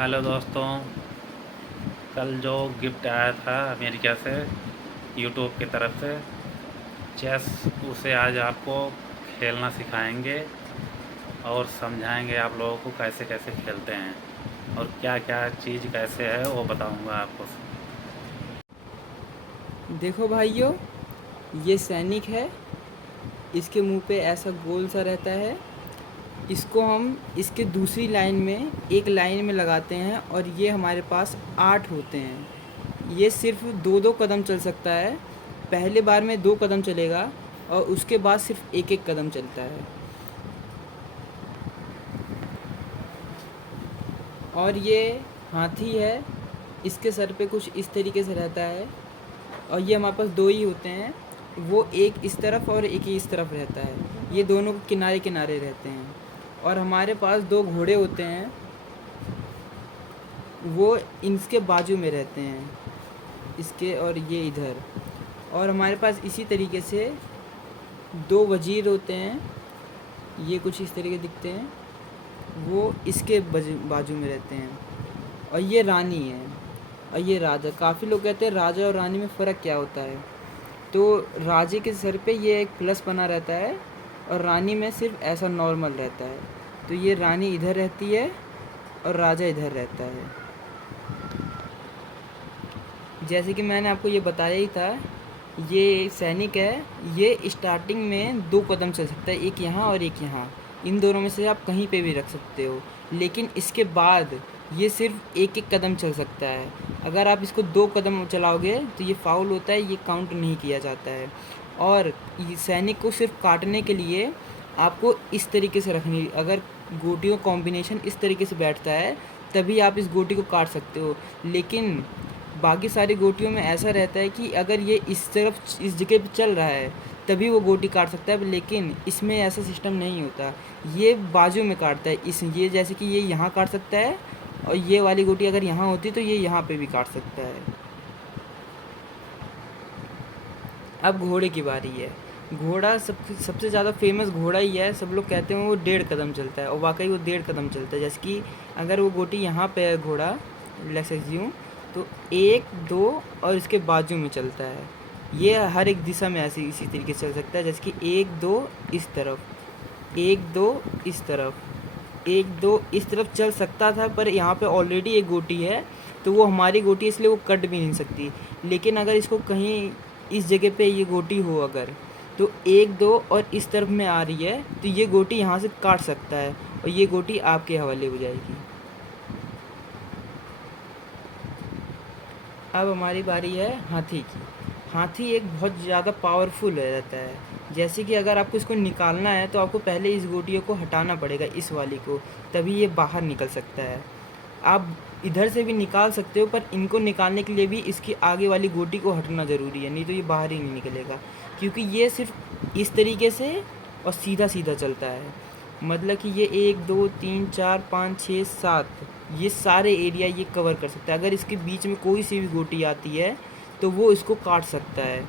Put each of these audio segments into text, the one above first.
Hello दोस्तों। कल जो गिफ्ट आया था अमेरिका से यूट्यूब की तरफ से चेस, उसे आज आपको खेलना सिखाएंगे और समझाएंगे आप लोगों को कैसे कैसे खेलते हैं और क्या क्या चीज़ कैसे है वो बताऊंगा आपको। देखो भाइयों, ये सैनिक है। इसके मुंह पे ऐसा गोल सा रहता है। इसको हम इसके दूसरी लाइन में एक लाइन में लगाते हैं और ये हमारे पास 8 होते हैं। ये सिर्फ दो दो कदम चल सकता है। पहले बार में 2 कदम चलेगा और उसके बाद सिर्फ एक एक कदम चलता है। और ये हाथी है। इसके सर पे कुछ इस तरीके से रहता है। और ये हमारे पास 2 ही होते हैं। वो एक इस तरफ और एक ही इस तरफ रहता है। ये दोनों किनारे किनारे रहते हैं। और हमारे पास 2 घोड़े होते हैं। वो इसके बाजू में रहते हैं, इसके और ये इधर। और हमारे पास इसी तरीके से 2 वज़ीर होते हैं। ये कुछ इस तरीके दिखते हैं। वो इसके बाजू में रहते हैं। और ये रानी है और ये राजा। काफ़ी लोग कहते हैं राजा और रानी में फ़र्क क्या होता है। तो राजे के सर पे ये एक प्लस बना रहता है और रानी में सिर्फ ऐसा नॉर्मल रहता है। तो ये रानी इधर रहती है और राजा इधर रहता है। जैसे कि मैंने आपको ये बताया ही था, ये सैनिक है। ये स्टार्टिंग में 2 कदम चल सकता है, एक यहाँ और एक यहाँ। इन दोनों में से आप कहीं पे भी रख सकते हो। लेकिन इसके बाद ये सिर्फ एक एक कदम चल सकता है। अगर आप इसको 2 कदम चलाओगे तो ये फाउल होता है, ये काउंट नहीं किया जाता है। और सैनिक को सिर्फ काटने के लिए आपको इस तरीके से रखनी, अगर गोटियों कॉम्बिनेशन इस तरीके से बैठता है तभी आप इस गोटी को काट सकते हो। लेकिन बाकी सारी गोटियों में ऐसा रहता है कि अगर ये इस तरफ इस जगह पे चल रहा है तभी वो गोटी काट सकता है। लेकिन इसमें ऐसा सिस्टम नहीं होता। ये बाजू में काटता है। ये जैसे कि ये यहाँ काट सकता है और ये वाली गोटी अगर यहाँ होती तो ये यहाँ पे भी काट सकता है। अब घोड़े की बारी है। घोड़ा सबसे ज़्यादा फेमस घोड़ा ही है। सब लोग कहते हैं वो 1.5 कदम चलता है और वाकई वो 1.5 कदम चलता है। जैसे कि अगर वो गोटी यहाँ पे है घोड़ा, लेट्स अज्यूम, तो 1 2 और इसके बाजू में चलता है। ये हर एक दिशा में ऐसे इसी तरीके से चल सकता है। जैसे कि 1 2 इस तरफ, 1 2 इस तरफ, 1 2 इस तरफ चल सकता था। पर यहाँ पे ऑलरेडी एक गोटी है तो वो हमारी गोटी है, इसलिए वो कट भी नहीं सकती। लेकिन अगर इसको कहीं इस जगह पे ये गोटी हो अगर, तो 1 2 और इस तरफ में आ रही है तो ये गोटी यहाँ से काट सकता है और ये गोटी आपके हवाले हो जाएगी। अब हमारी बारी है हाथी की। हाथी एक बहुत ज़्यादा पावरफुल रहता है। जैसे कि अगर आपको इसको निकालना है तो आपको पहले इस गोटियों को हटाना पड़ेगा, इस वाली को, तभी ये बाहर निकल सकता है। आप इधर से भी निकाल सकते हो पर इनको निकालने के लिए भी इसकी आगे वाली गोटी को हटना ज़रूरी है, नहीं तो ये बाहर ही नहीं निकलेगा। क्योंकि ये सिर्फ इस तरीके से और सीधा सीधा चलता है। मतलब कि ये 1 2 3 4 5 6 7 ये सारे एरिया ये कवर कर सकता है। अगर इसके बीच में कोई सी भी गोटी आती है तो वो इसको काट सकता है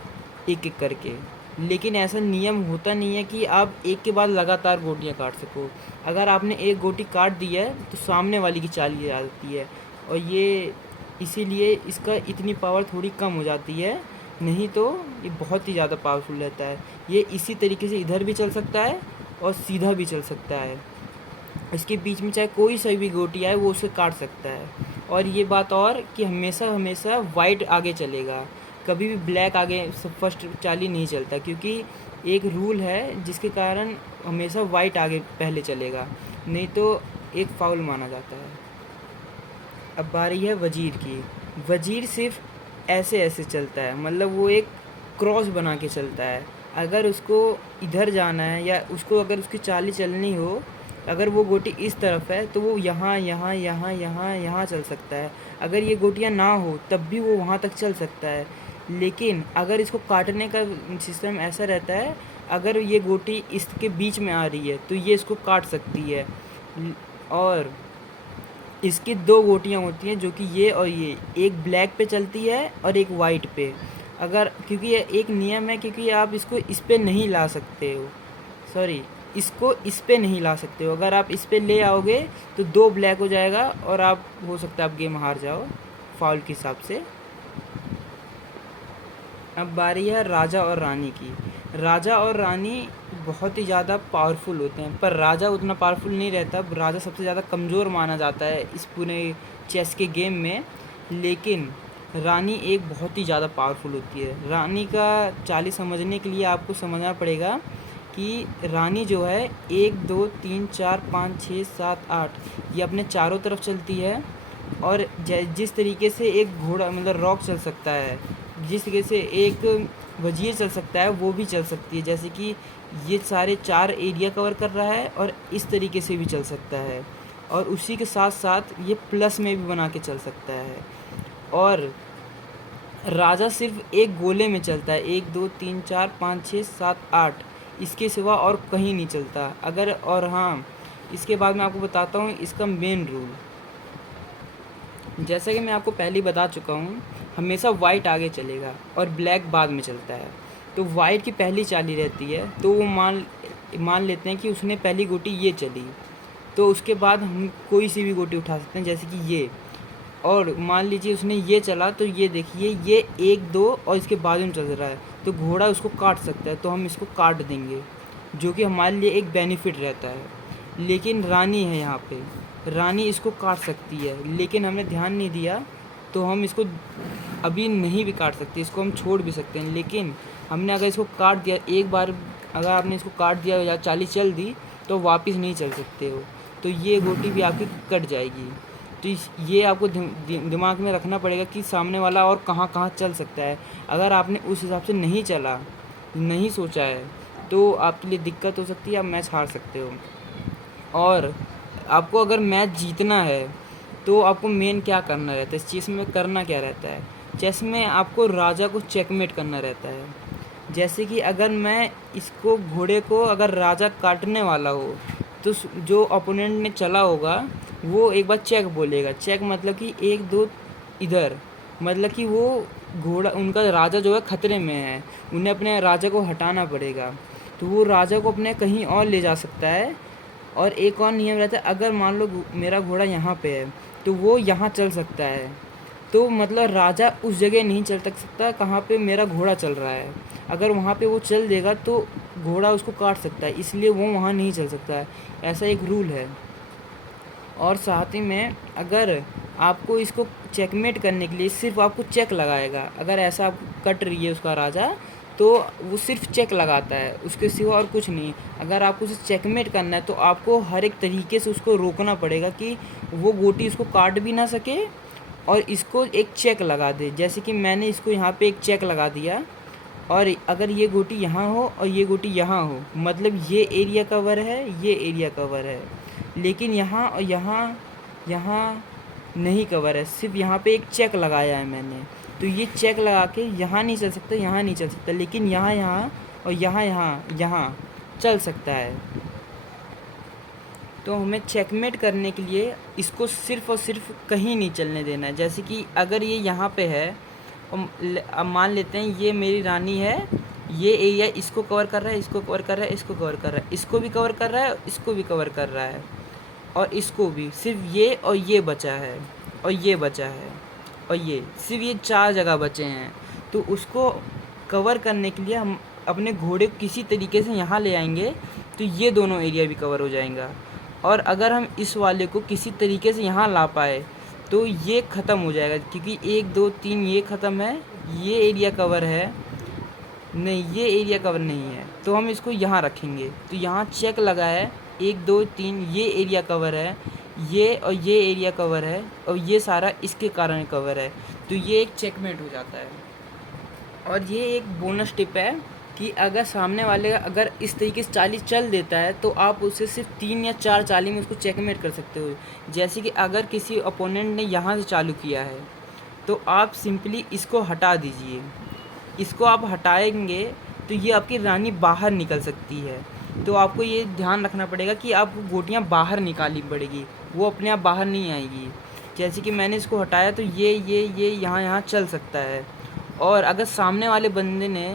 एक एक करके। लेकिन ऐसा नियम होता नहीं है कि आप एक के बाद लगातार गोटियाँ काट सको। अगर आपने एक गोटी काट दी है तो सामने वाली की चाल आ जाती है। और ये इसीलिए इसका इतनी पावर थोड़ी कम हो जाती है, नहीं तो ये बहुत ही ज़्यादा पावरफुल रहता है। ये इसी तरीके से इधर भी चल सकता है और सीधा भी चल सकता है। इसके बीच में चाहे कोई सा भी गोटी आए वो उसे काट सकता है। और ये बात और कि हमेशा हमेशा वाइट आगे चलेगा, कभी भी ब्लैक आगे फर्स्ट चाली नहीं चलता। क्योंकि एक रूल है जिसके कारण हमेशा वाइट आगे पहले चलेगा, नहीं तो एक फाउल माना जाता है। अब बारी है वजीर की। वजीर सिर्फ ऐसे ऐसे चलता है, मतलब वो एक क्रॉस बना के चलता है। अगर उसको इधर जाना है या उसको अगर उसकी चाली चलनी हो, अगर वो गोटी इस तरफ है तो वो यहाँ यहाँ यहाँ यहाँ यहाँ चल सकता है। अगर ये गोटियाँ ना हो तब भी वो वहाँ तक चल सकता है। लेकिन अगर इसको काटने का सिस्टम ऐसा रहता है, अगर ये गोटी इसके बीच में आ रही है तो ये इसको काट सकती है। और इसकी 2 गोटियाँ होती हैं जो कि ये और ये, एक ब्लैक पे चलती है और एक वाइट पे। अगर क्योंकि ये एक नियम है, क्योंकि आप इसको इस पे नहीं ला सकते हो, सॉरी, इसको इस पे नहीं ला सकते हो। अगर आप इस पे ले आओगे तो 2 ब्लैक हो जाएगा और आप हो सकता है आप गेम हार जाओ फाउल के हिसाब से। अब बारी है राजा और रानी की। राजा और रानी बहुत ही ज़्यादा पावरफुल होते हैं, पर राजा उतना पावरफुल नहीं रहता। राजा सबसे ज़्यादा कमज़ोर माना जाता है इस पूरे चेस के गेम में, लेकिन रानी एक बहुत ही ज़्यादा पावरफुल होती है। रानी का चाल समझने के लिए आपको समझना पड़ेगा कि रानी जो है 1 2 3 4 5 6 7 8 ये अपने चारों तरफ चलती है। और जिस तरीके से एक घोड़ा मतलब रॉक चल सकता है, जिस तरीके से एक वजीर चल सकता है, वो भी चल सकती है। जैसे कि ये सारे 4 एरिया कवर कर रहा है और इस तरीके से भी चल सकता है, और उसी के साथ साथ ये प्लस में भी बना के चल सकता है। और राजा सिर्फ एक गोले में चलता है, 1 2 3 4 5 6 7 8, इसके सिवा और कहीं नहीं चलता। अगर और हाँ, इसके बाद मैं आपको बताता हूँ इसका मेन रूल। जैसा कि मैं आपको पहले ही बता चुका हूँ, हमेशा वाइट आगे चलेगा और ब्लैक बाद में चलता है। तो वाइट की पहली चाली रहती है, तो वो मान लेते हैं कि उसने पहली गोटी ये चली, तो उसके बाद हम कोई सी भी गोटी उठा सकते हैं, जैसे कि ये। और मान लीजिए उसने ये चला, तो ये देखिए ये 1 2 और इसके बाजू में चल रहा है, तो घोड़ा उसको काट सकता है, तो हम इसको काट देंगे, जो कि हमारे लिए एक बेनिफिट रहता है। लेकिन रानी है यहाँ पे, रानी इसको काट सकती है, लेकिन हमने ध्यान नहीं दिया, तो हम इसको अभी नहीं भी काट सकते, इसको हम छोड़ भी सकते हैं। लेकिन हमने अगर इसको काट दिया एक बार, अगर आपने इसको काट दिया या चाली चल दी, तो वापस नहीं चल सकते हो, तो ये गोटी भी आपकी कट जाएगी। तो ये आपको दिमाग में रखना पड़ेगा कि सामने वाला और कहाँ कहाँ चल सकता है। अगर आपने उस हिसाब से नहीं चला, नहीं सोचा है, तो आपके लिए दिक्कत हो सकती है, आप मैच हार सकते हो। और आपको अगर मैच जीतना है तो आपको मेन क्या करना रहता है, इस चेस में करना क्या रहता है। चेस में आपको राजा को चेकमेट करना रहता है। जैसे कि अगर मैं इसको घोड़े को अगर राजा काटने वाला हो, तो जो ओपोनेंट ने चला होगा वो एक बार चेक बोलेगा। चेक मतलब कि 1 2 इधर, मतलब कि वो घोड़ा उनका राजा जो है खतरे में है, उन्हें अपने राजा को हटाना पड़ेगा। तो वो राजा को अपने कहीं और ले जा सकता है। और एक और नियम रहता है, अगर मान लो मेरा घोड़ा यहाँ पे है, तो वो यहाँ चल सकता है, तो मतलब राजा उस जगह नहीं चल सकता कहाँ पे मेरा घोड़ा चल रहा है। अगर वहाँ पे वो चल देगा तो घोड़ा उसको काट सकता है, इसलिए वो वहाँ नहीं चल सकता है। ऐसा एक रूल है। और साथ ही में अगर आपको इसको चेकमेट करने के लिए सिर्फ आपको चेक लगाएगा, अगर ऐसा आपको कट रही है उसका राजा, तो वो सिर्फ चेक लगाता है, उसके सिवा और कुछ नहीं। अगर आपको उसे चेकमेट करना है तो आपको हर एक तरीके से उसको रोकना पड़ेगा कि वो गोटी उसको काट भी ना सके और इसको एक चेक लगा दे। जैसे कि मैंने इसको यहाँ पे एक चेक लगा दिया, और अगर ये गोटी यहाँ हो और ये गोटी यहाँ हो, मतलब ये एरिया कवर है, ये एरिया कवर है, लेकिन यहाँ और यहाँ नहीं कवर है, सिर्फ यहाँ पे एक चेक लगाया है मैंने। तो ये चेक लगा के यहाँ नहीं चल सकता, यहाँ नहीं चल सकता, लेकिन यहाँ और यहाँ चल सकता है। तो हमें चेकमेट करने के लिए इसको सिर्फ और सिर्फ कहीं नहीं चलने देना है। जैसे कि अगर ये यहाँ पे है, अब मान लेते हैं ये मेरी रानी है, ये एरिया इसको कवर कर रहा है, इसको कवर कर रहा है, इसको कवर कर रहा है, इसको भी कवर कर रहा है, इसको भी कवर कर रहा है, और इसको भी। सिर्फ ये और ये बचा है, और ये बचा है, और ये सिर्फ ये 4 जगह बचे हैं। तो उसको कवर करने के लिए हम अपने घोड़े को किसी तरीके से यहाँ ले आएंगे, तो ये दोनों एरिया भी कवर हो जाएगा। और अगर हम इस वाले को किसी तरीके से यहाँ ला पाए तो ये ख़त्म हो जाएगा, क्योंकि 1 2 3 ये ख़त्म है, ये एरिया कवर है, नहीं ये एरिया कवर नहीं है, तो हम इसको यहाँ रखेंगे। तो यहाँ चेक लगा है, 1 2 3 ये एरिया कवर है, ये और ये एरिया कवर है, और ये सारा इसके कारण कवर है, तो ये एक चेकमेट हो जाता है। और ये एक बोनस टिप है कि अगर सामने वाले अगर इस तरीके से चाली चल देता है, तो आप उसे सिर्फ 3 या 4 चाली में उसको चेकमेट कर सकते हो। जैसे कि अगर किसी अपोनेंट ने यहाँ से चालू किया है, तो आप सिंपली इसको हटा दीजिए। इसको आप हटाएंगे तो ये आपकी रानी बाहर निकल सकती है। तो आपको ये ध्यान रखना पड़ेगा कि आपको गोटियाँ बाहर निकालनी पड़ेगी, वो अपने आप बाहर नहीं आएगी। जैसे कि मैंने इसको हटाया, तो ये यहाँ चल सकता है। और अगर सामने वाले बंदे ने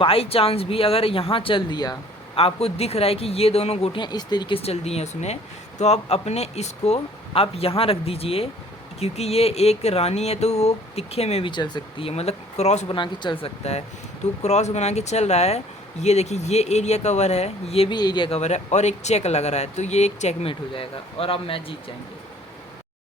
बाई चांस भी अगर यहाँ चल दिया, आपको दिख रहा है कि ये दोनों गोटियाँ इस तरीके से चल दी हैं उसने, तो आप अपने इसको आप यहाँ रख दीजिए, क्योंकि ये एक रानी है तो वो तिखे में भी चल सकती है, मतलब क्रॉस बना के चल सकता है। तो क्रॉस बना के चल रहा है, ये देखिए ये एरिया कवर है, ये भी एरिया कवर है और एक चेक लग रहा है, तो ये एक चेकमेट हो जाएगा और आप मैच जीत जाएंगे।